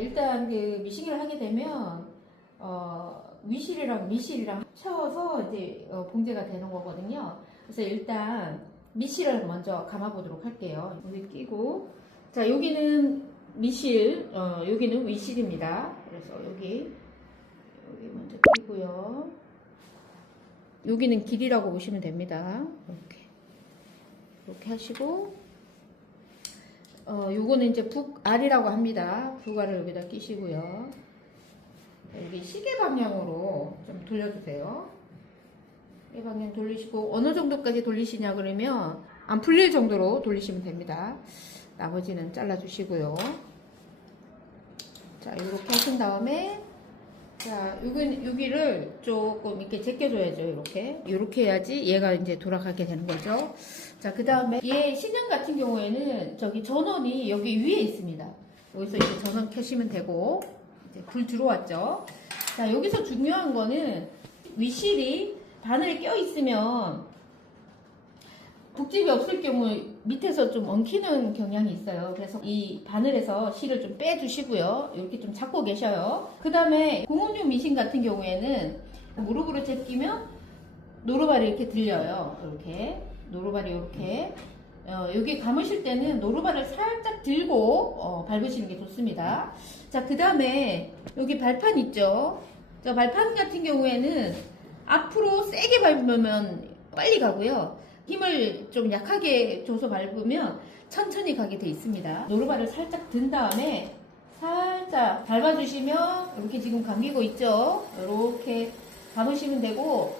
일단 그 미싱을 하게 되면 위실이랑 미실이랑 합쳐서 이제 봉제가 되는 거거든요. 그래서 일단 미실을 먼저 감아 보도록 할게요. 여기 끼고, 자, 여기는 미실, 여기는 위실입니다. 그래서 여기 먼저 끼고요. 여기는 길이라고 보시면 됩니다. 이렇게 하시고, 요거는 이제 북알이라고 합니다. 북알을 여기다 끼시고요. 여기 시계 방향으로 좀 돌려주세요. 시계 방향 돌리시고, 어느 정도까지 돌리시냐 그러면 안 풀릴 정도로 돌리시면 됩니다. 나머지는 잘라주시고요. 자, 이렇게 하신 다음에, 자, 여기를 조금 이렇게 제껴줘야죠. 이렇게 해야지 얘가 이제 돌아가게 되는 거죠. 자, 그 다음에 얘 신형 같은 경우에는 저기 전원이 여기 위에 있습니다. 여기서 이제 전원 켜시면 되고, 이제 불 들어왔죠. 자, 여기서 중요한 거는 위실이 바늘에 껴 있으면 북집이 없을 경우 밑에서 좀 엉키는 경향이 있어요. 그래서 이 바늘에서 실을 좀 빼주시고요. 이렇게 좀 잡고 계셔요. 그 다음에 공업용 미싱 같은 경우에는 무릎으로 제끼면 노루발이 이렇게 들려요. 이렇게 노루발이 이렇게 여기 감으실 때는 노루발을 살짝 들고 밟으시는 게 좋습니다. 자, 그 다음에 여기 발판 있죠. 자, 발판 같은 경우에는 앞으로 세게 밟으면 빨리 가고요. 힘을 좀 약하게 줘서 밟으면 천천히 가게 돼 있습니다. 노루발을 살짝 든 다음에 살짝 밟아주시면 이렇게 지금 감기고 있죠. 이렇게 감으시면 되고,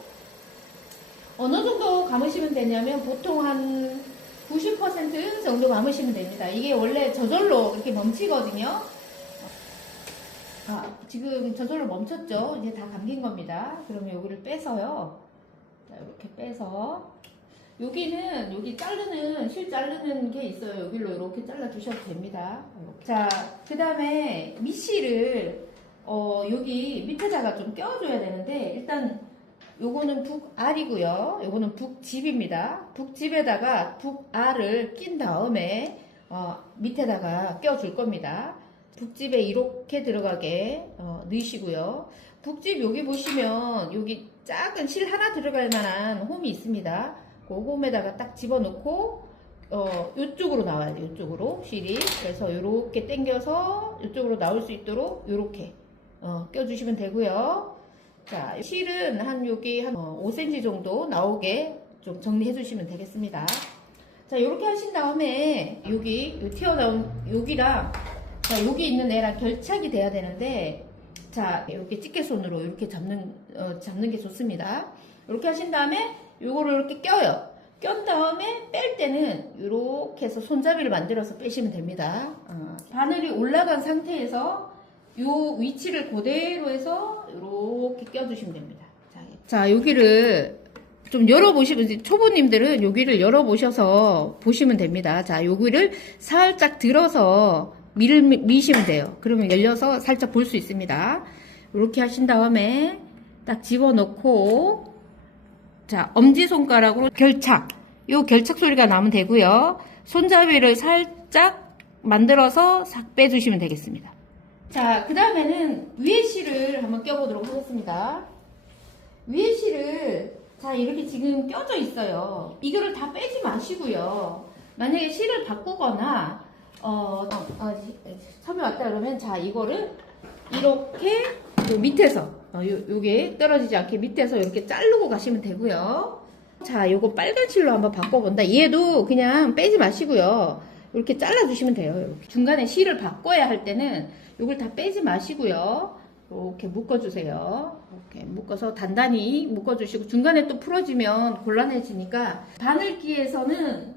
어느 정도 감으시면 되냐면 보통 한 90% 정도 감으시면 됩니다. 이게 원래 저절로 이렇게 멈추거든요. 지금 저절로 멈췄죠. 이제 다 감긴 겁니다. 그러면 여기를 빼서요. 자, 이렇게 빼서 여기는 여기 실 자르는 게 있어요. 여기로 이렇게 잘라 주셔도 됩니다. 자, 그 다음에 밑실을 여기 밑에다가 좀 껴줘야 되는데, 일단 요거는 북알이고요. 요거는 북집입니다. 북집에다가 북알을 낀 다음에 밑에다가 껴줄 겁니다. 북집에 이렇게 들어가게 넣으시고요. 북집 여기 보시면 여기 작은 실 하나 들어갈 만한 홈이 있습니다. 그 홈에다가 딱 집어넣고 이쪽으로 나와야 돼요. 이쪽으로 실이. 그래서 이렇게 당겨서 이쪽으로 나올 수 있도록 이렇게 껴주시면 되고요. 자, 실은 여기 한 5cm 정도 나오게 좀 정리해 주시면 되겠습니다. 자, 이렇게 하신 다음에 여기 튀어나온 여기랑, 자, 여기 있는 애랑 결착이 돼야 되는데, 자, 이렇게 집게손으로 이렇게 잡는 게 좋습니다. 이렇게 하신 다음에 요거를 이렇게 껴요. 껴 다음에 뺄 때는 이렇게 해서 손잡이를 만들어서 빼시면 됩니다. 바늘이 올라간 상태에서 요 위치를 그대로 해서 이렇게 껴주시면 됩니다. 자, 여기를 좀 열어보시면, 초보님들은 여기를 열어보셔서 보시면 됩니다. 자, 여기를 살짝 들어서 미시면 돼요. 그러면 열려서 살짝 볼 수 있습니다. 이렇게 하신 다음에 딱 집어넣고, 자, 엄지손가락으로 요 결착 소리가 나면 되고요. 손잡이를 살짝 만들어서 싹 빼주시면 되겠습니다. 자, 그 다음에는 위에 실을 한번 껴보도록 하겠습니다. 위에 실을, 자, 이렇게 지금 껴져 있어요. 이거를 다 빼지 마시고요. 만약에 실을 바꾸거나, 섭외 왔다 그러면, 자, 이거를 이렇게 요 밑에서, 요게 떨어지지 않게 밑에서 이렇게 자르고 가시면 되고요. 자, 요거 빨간 실로 한번 바꿔본다. 얘도 그냥 빼지 마시고요. 이렇게 잘라주시면 돼요. 이렇게. 중간에 실을 바꿔야 할 때는 요걸 다 빼지 마시고요. 이렇게 묶어주세요. 이렇게 묶어서 단단히 묶어주시고, 중간에 또 풀어지면 곤란해지니까 바늘기에서는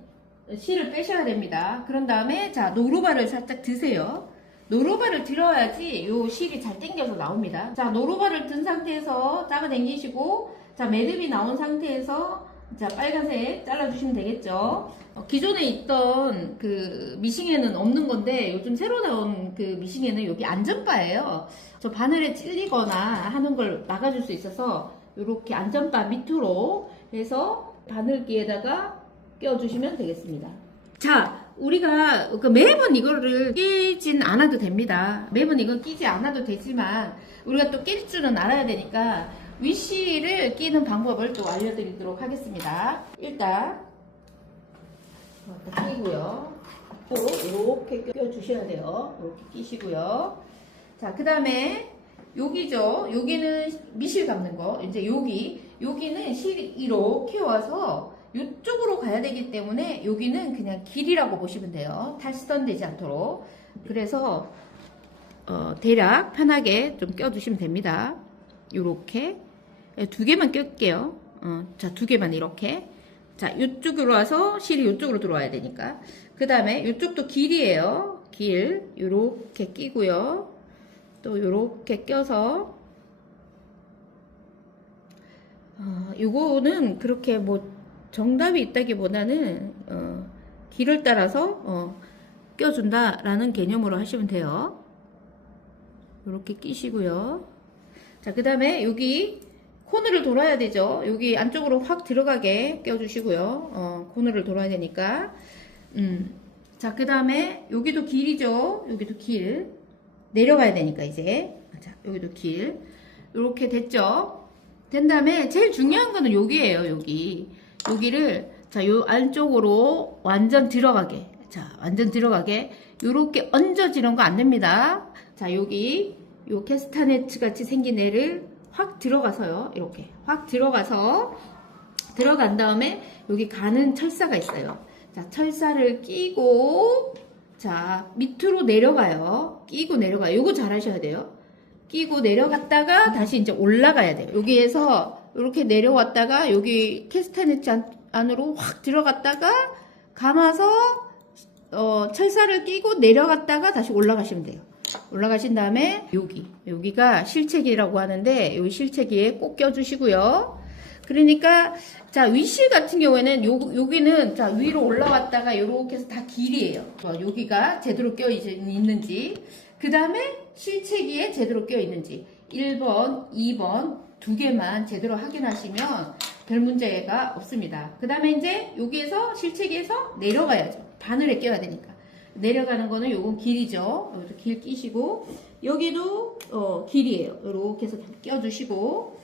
실을 빼셔야 됩니다. 그런 다음에, 자, 노루발을 살짝 드세요. 노루발을 들어야지 요 실이 잘 당겨서 나옵니다. 자, 노루발을 든 상태에서 잡아당기시고, 자, 매듭이 나온 상태에서, 자, 빨간색 잘라주시면 되겠죠. 기존에 있던 그 미싱에는 없는 건데, 요즘 새로 나온 그 미싱에는 여기 안전바예요. 저 바늘에 찔리거나 하는 걸 막아줄 수 있어서 이렇게 안전바 밑으로 해서 바늘기에다가 껴주시면 되겠습니다. 자, 우리가 매번 이거를 끼진 않아도 됩니다. 매번 이건 끼지 않아도 되지만 우리가 또 낄 줄은 알아야 되니까 위시를 끼는 방법을 또 알려드리도록 하겠습니다. 일단 끼고요. 또 이렇게 껴주셔야 돼요. 이렇게 끼시고요. 자, 그 다음에 여기죠. 여기는 미실 감는 거. 이제 여기는 실이 이렇게 와서 이쪽으로 가야 되기 때문에 여기는 그냥 길이라고 보시면 돼요. 탈선 되지 않도록. 그래서 대략 편하게 좀 껴주시면 됩니다. 요렇게 두 개만 낄게요. 자, 두 개만 이렇게. 자, 이쪽으로 와서 실이 이쪽으로 들어와야 되니까. 그 다음에 이쪽도 길이에요. 길 요렇게 끼고요. 또 요렇게 껴서 요거는 그렇게 뭐 정답이 있다기보다는 길을 따라서 껴준다 라는 개념으로 하시면 돼요. 요렇게 끼시고요. 자, 그 다음에 여기 코너를 돌아야 되죠. 여기 안쪽으로 확 들어가게 껴주시고요. 코너를 돌아야 되니까. 자, 그 다음에 여기도 길이죠. 여기도 길. 내려가야 되니까 이제. 자, 여기도 길. 이렇게 됐죠. 된 다음에 제일 중요한 거는 여기에요. 여기를 자, 요 안쪽으로 완전 들어가게. 자, 완전 들어가게. 요렇게 얹어지는 거 안 됩니다. 자, 여기 요 캐스타네츠 같이 생긴 애를 확 들어가서요. 이렇게 확 들어가서 들어간 다음에 여기 가는 철사가 있어요. 자, 철사를 끼고 자, 밑으로 내려가요. 끼고 내려가요. 요거 잘 하셔야 돼요. 끼고 내려갔다가 다시 이제 올라가야 돼요. 여기에서 이렇게 내려왔다가 여기 캐스타네츠 안으로 확 들어갔다가 감아서 철사를 끼고 내려갔다가 다시 올라가시면 돼요. 올라가신 다음에 여기가 실체기라고 하는데 이 실체기에 꼭 껴주시고요. 그러니까 자, 위실 같은 경우에는 여기는 자, 위로 올라왔다가 이렇게 해서 다 길이에요. 여기가 제대로 껴 있는지, 그 다음에 실체기에 제대로 껴 있는지 1번, 2번 두 개만 제대로 확인하시면 별 문제가 없습니다. 그 다음에 이제 여기에서 실체기에서 내려가야죠. 바늘에 껴야 되니까. 내려가는 거는 요건 길이죠. 여기도 길 끼시고, 여기도 길이에요. 이렇게 해서 껴주시고,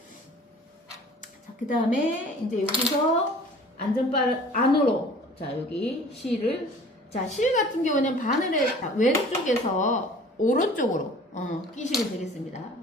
자, 그 다음에 이제 여기서 안전바를 안으로, 자, 여기 실을, 자, 실 같은 경우는 바늘에 왼쪽에서 오른쪽으로 끼시면 되겠습니다.